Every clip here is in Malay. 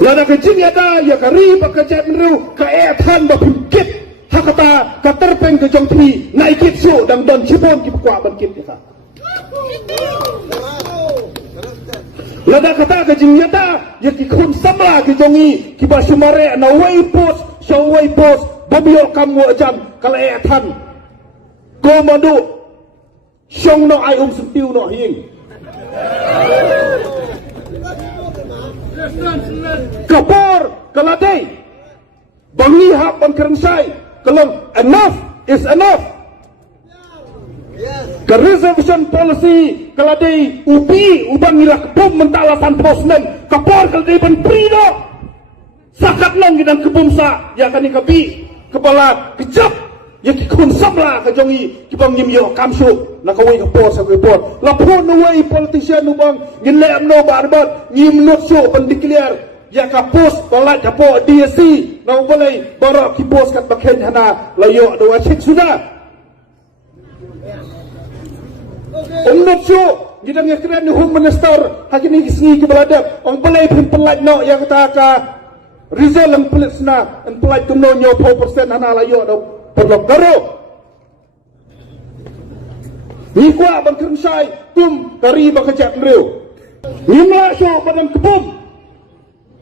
Lada kecing ada ya kari bakajat meru ka ethan ba pimkit hakata ka terpeng ke jongpi naikit su dang don cibon ki kwa bankit ka. Lada kata ke jinyata ya ki khun samla ki jongi ki ba sumare na way post show way post babio kamu jam kala ethan ko madu syong no ai sumpiu no hing kapor kaladai bangi hap ban kerensai kalau enough is enough ke reservation policy kaladai ubi ubang ilak bom mentalasan postman kapor kaladai ban prido sakat lang gidang kebumsa ya kani kapi kepala kejap ya ki kun samla ka jongi ki bang nyim yo kamsu na ka wei ka por sa ka por la phon no wei politician no bang ngin le am no barbat nyim no so ban declare ya ka post balat ka po DSC na boleh barok ki post kat bakhen hana la yo do wa chik sudah no so gidang ya kren home minister hakini kisni ki balada ong boleh pelat no yang kata ka result ang pelit na ang pelat tumno nyo 4% hana la yo do perlok garo ni kwa bang kerensai tum dari bakajat mreu nimla so padang kebum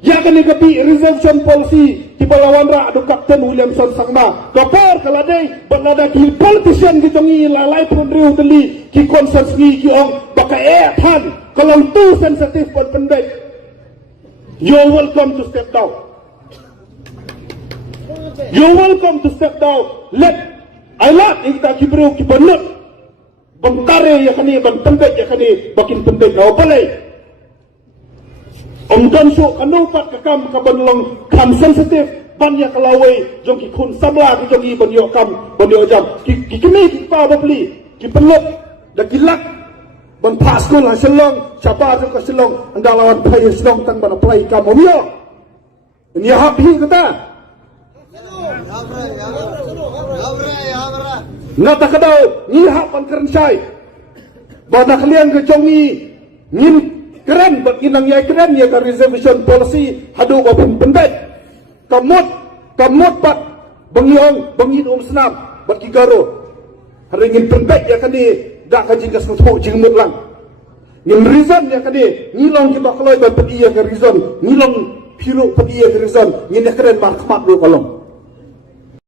ya kani kapi reservation policy ki balawan ra do Captain Williamson sangma kapar kaladai balada ki politician ki jongi lalai pundriu teli ki consensus ki ong baka ethan kalau tu sensitive pon pendek you're welcome to step down. You're welcome to step down. Let alat kita kibru kibanut bangkare ya kani bang pendek ya kani bakin pendek na opalay om gansu kanupat kakam kabanlong kam sensitive banyak kalaway jong ki kun samla ki jong i banyo kam banyo jam ki kimi ki pa bapli ki peluk da kilak ban paskul hasilong siapa jong kasilong andalawan play silong tang ban play kam omyo ini happy kata ngata kadau ni hapan kerensai badak liang ke jongi ngin keren bak inang yai keren ya ka reservation policy hadu ba pendek kamot pat bangiong bangin senam bat kigaro hari ngin pendek ya kani dak ka jingkas mutho jingmut lang ngin reason ya kani ngilong ki bakloi ba pedi ya ka reason ngilong piro pedi ya ka reason ngin keren bar khmat do kolong